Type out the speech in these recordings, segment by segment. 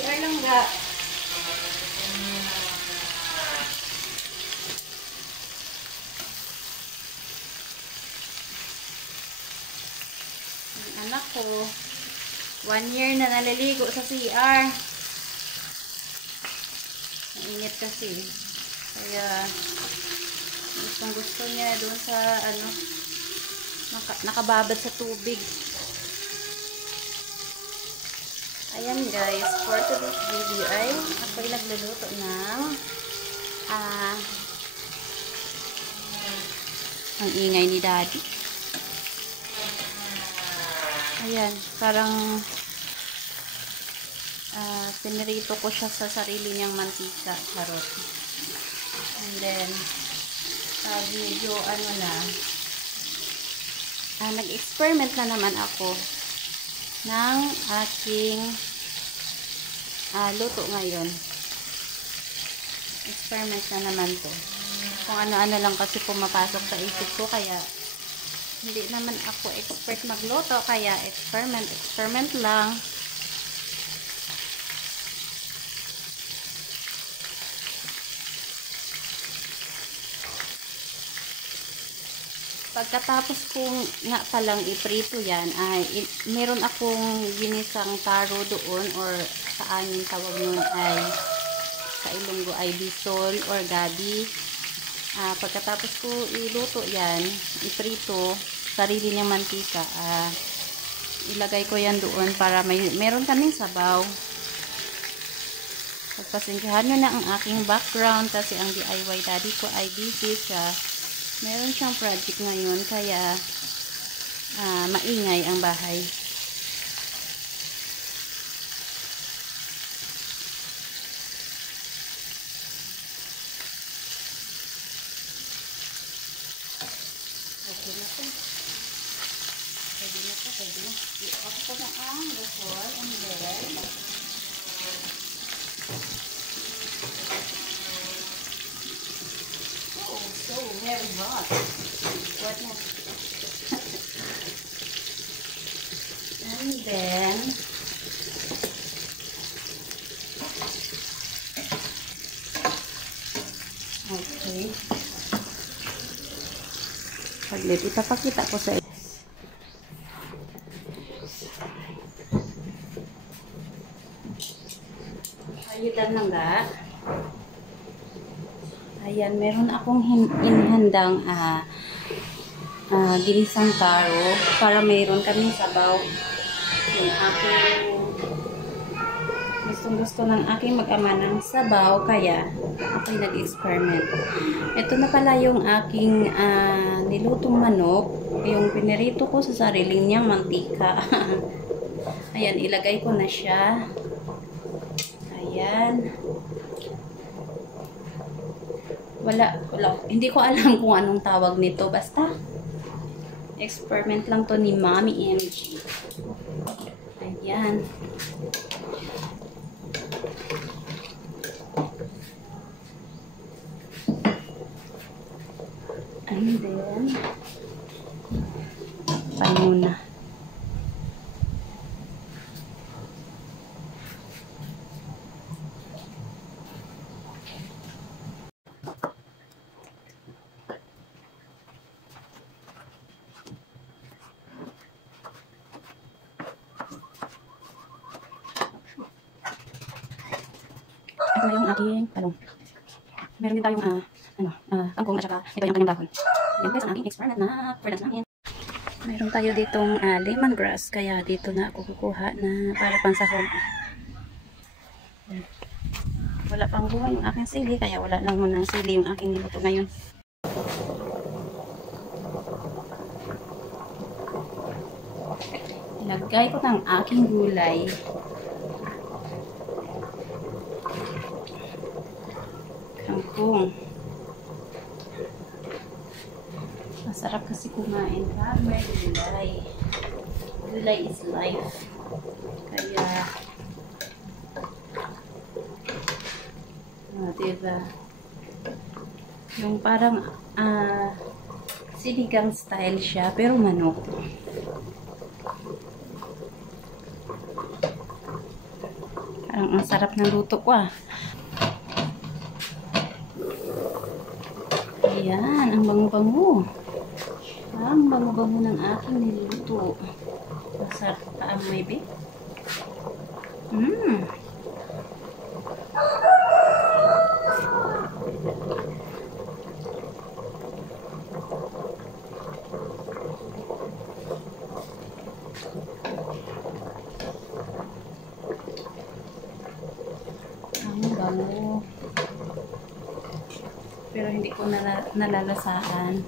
CR lang ga. Ang anak ko, 1 year na naliligo sa CR. Mainit kasi. Kaya, gusto niya doon sa, ano, nakababad sa tubig. Ayan guys, for today's video ay ako'y nagluluto ng ang ingay ni Daddy. Ayan, parang pinirito ko siya sa sarili niyang mantika, charot. And then medyo ano na, nag-experiment na naman ako ng aking luto ngayon. Experiment na naman to. Kung ano-ano lang kasi pumapasok sa isip ko, kaya hindi naman ako expert magluto, kaya experiment lang. Pagkatapos kong nga palang iprito yan, ay meron akong ginisang taro doon, or sa amin tawag nun ay sa Ilonggo ay bisol or gabi. Pagkatapos ko iluto yan, iprito, sarili niyang mantika, ilagay ko yan doon para meron kaming sabaw. Pagpasensyahan nyo na ang aking background kasi ang DIY daddy ko ay busy siya. Meron siyang project ngayon, kaya maingay ang bahay. Okay na po. Pwede na po, pwede na. I-off ko na ang gasol, and then so very hot. What na? And then okay. Saglit, ipapakita ko sa inyo. Ayudan lang ga. Ayan, meron akong inhandang ginisang taro para meron kaming sabaw. Yung aking gusto ng aking mag-ama ng sabaw, kaya ako'y nag-experiment. Ito na pala yung aking nilutong manok, yung pinirito ko sa sarili niyang mantika. Ayan, ilagay ko na siya. Ayan. Wala, hindi ko alam kung anong tawag nito. Basta, experiment lang to ni Mommy MG. Ayan. And then, pay muna. Ito na yung aking talong. Meron din tayong kangkong at saka ito yung kanyang dahon. Yan guys, ang aking experiment na product namin. Meron tayo ditong lemongrass, kaya dito na ako kukuha na para pansahog. Wala pang buhay yung aking sili, kaya wala lang muna ng sili yung aking niluto ngayon. Ilagay ko ng aking gulay. Kangkong. Masarap kasi kumain ka. May gulay. Gulay is life. Kaya, diba? Yung parang, sinigang style siya, pero manok. Ang sarap ng luto ko ah. Ayan, ang bango-bango. Ang bango-bango ng aking niluto. Masarap pa ang maybe. Ang bango. Pero hindi ko nalalasahan.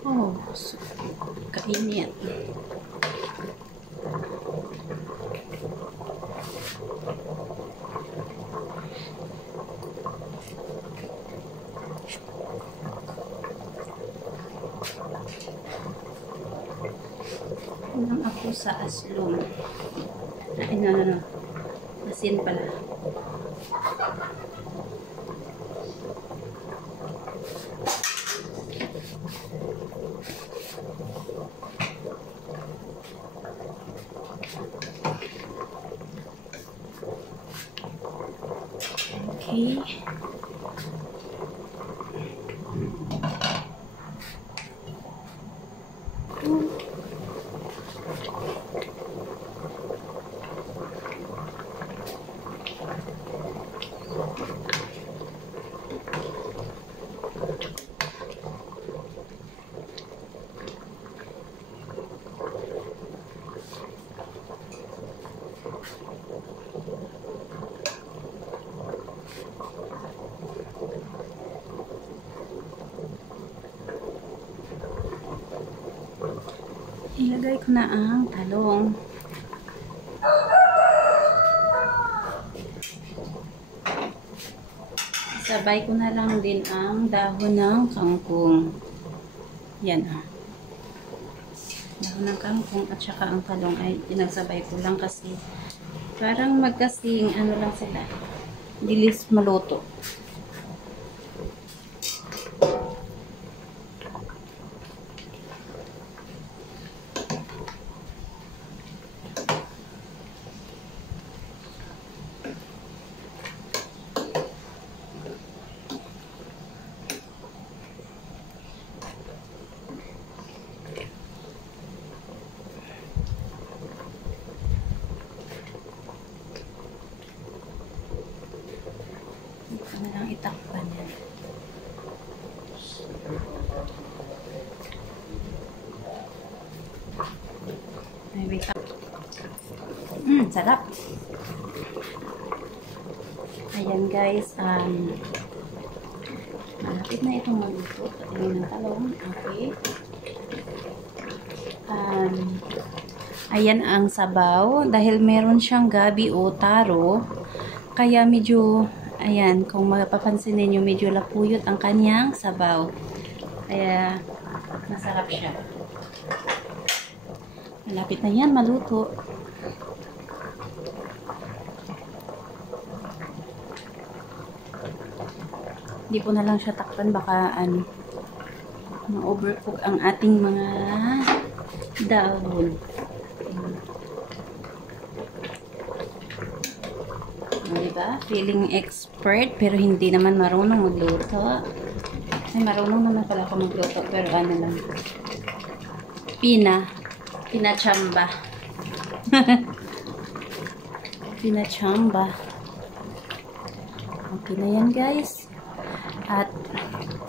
Oh, kainit. Nang ako sa aslum. Ay, no. Asin pala. Okay. Ilagay ko na ang talong. Sabay ko na lang din ang dahon ng kangkong. Yan ah. Dahon ng kangkong at saka ang talong ay pinagsabay ko lang kasi parang magkasing ano lang sila. Bilis maluto. Ito na lang itakpan yan. Ay, wait up. Sarap. Ayan guys, malapit na itong maluto. Patingin ng talong. Okay. Ayan ang sabaw. Dahil meron siyang gabi o taro, kaya medyo, ayan, kung mapapansin ninyo, medyo lapuyot ang kanyang sabaw. Kaya, masarap siya. Malapit na yan maluto. Hindi ko na lang siya takpan, baka ma-overcook ang ating mga dahon. Diba? Feeling expert pero hindi naman marunong magluto. Ay, marunong naman pala ako magluto pero ano lang. Pinachamba. Pinachamba. Okay na yan, guys. At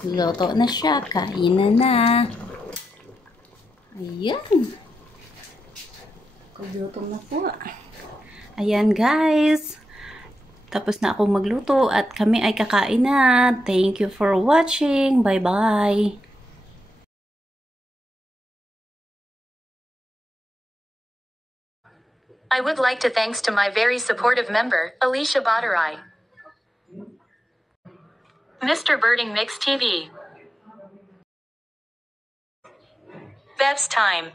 luto na siya. Kainan na. Ayan. Luto na po. Ayan, guys. Tapos na akong magluto at kami ay kakain na. Thank you for watching. Bye-bye. I would like to thanks to my very supportive member, Alicia Badarai. Mr. Birding Mix TV. Bev's time.